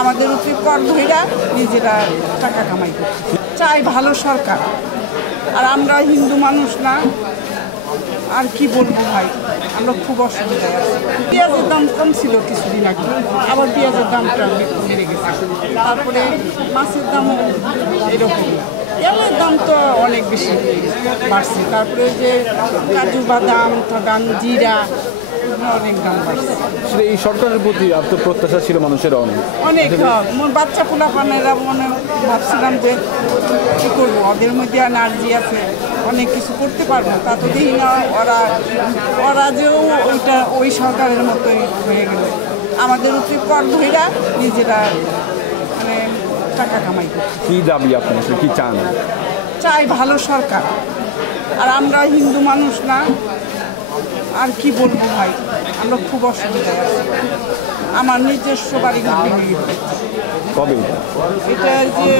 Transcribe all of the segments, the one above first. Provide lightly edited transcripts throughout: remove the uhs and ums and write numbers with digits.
আমাদের উচিত কর ধইরা নিজেরা টাকা কামাই করতে চাই, ভালো সরকার। আর আমরা হিন্দু মানুষ না, আর কি বলবো ভাই, আমরা খুব অসুবিধায় আছি। পেঁয়াজের দাম কম ছিল কিছুদিন আগে, আবার পেঁয়াজের দামটা বেড়ে গেছে। তারপরে মাছের দামও এরকম, তেলের দাম তো অনেক বেশি বাড়ছে। তারপরে যে কাজু বাদাম, জিরা, অনেক দাম বাড়ছে। এই সরকারের প্রতি আত্মপ্রত্যাশা ছিল মানুষের অনেক বাচ্চা পোলাপানেরা মনে ভাবছিলাম যে কী করবো, ওদের মধ্যে এনার্জি আছে, অনেক কিছু করতে পারবো। তা তো দেখি না, ওরা যেও ওই সরকারের মতোই হয়ে গেল। আমাদের উচিত কর ধইরা নিজেরা মানে টাকা কামাই করতে। কি দাবি আপনি আসলে কি চান? চাই ভালো সরকার। আর আমরা হিন্দু মানুষ না, আর কি বলবো ভাই, আমরা খুব অসুবিধায় আছি। আমার নিজস্ব বাড়ি ঘর ভেঙে গেছে। কবে? এটা যে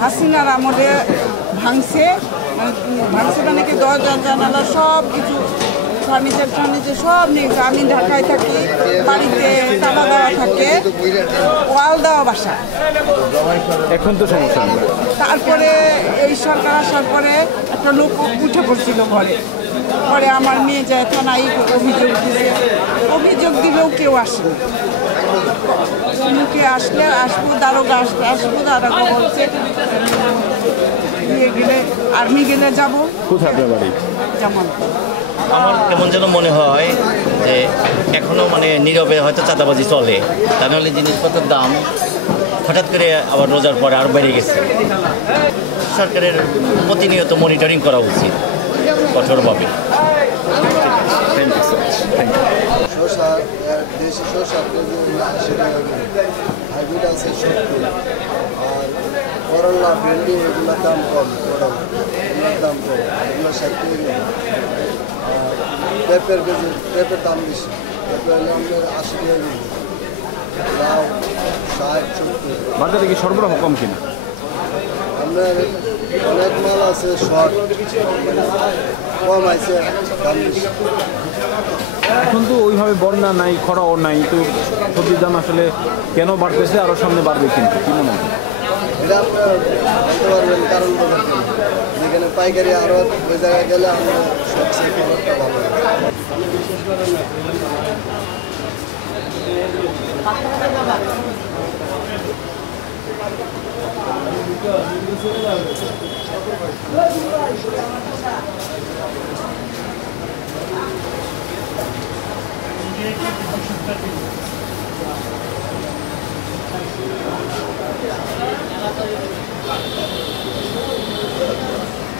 হাসিনার আমলে ভাঙছে, মানে কি দরজা জানালা সব কিছু, ফার্নিচার সব নিয়ে। আমি ঢাকায় থাকি, বাড়িতে তালা দেওয়া থাকে, ওয়াল দেওয়া বাসা। এখন তো সমস্যা নেই। তারপরে এই সরকার আসার পরে একটা লোক উঠে পড়ছিল ঘরে, পরে আমার মেয়ে যায় থানায় অভিযোগ দিয়েছে। অভিযোগ দিলেও কেউ আসেনি। মুখে আসবো, দারোগা আসবো, দারোগা বলছে গেলে আর্মি গেলে যাবো। কোথায় আপনার বাড়ি? জামালপুর। আমার কেমন যেন মনে হয় যে এখনও মানে নীরবে হয়তো চাঁদাবাজি চলে, তা নাহলে জিনিসপত্রের দাম হঠাৎ করে আবার রোজার পরে আরও বেড়ে গেছে। সরকারের প্রতিনিয়ত মনিটরিং করা উচিত কঠোরভাবে। দেশি শসা হাইব্রিড আছে 70, আর করলা, ভেন্ডি এগুলোর দাম কম, এগুলোর দাম কম, এগুলো 60 টাকা। আর পেঁপের দাম বেশি, পেঁপে হলে আমাদের 80 টাকা কেজি, লাউ 60, 70। বাজারে কি সরবরাহ কম কিনা? আপনার অনেক মাল আছে শর্ট, কম আছে, দাম বেশি। এখন তো ওইভাবে বন্যা নাই, খরাও নাই, তো সবজির দাম আসলে কেন বাড়তেছে, আরও সামনে বাড়বে কিন্তু কি মনে হয়? এটা আপনারা বলতে পারবেন কারণ বোঝার জন্য। যেখানে পাইকারি আরও ওই জায়গায় গেলে আমরা সবচেয়ে খবরটা ভালো হয়।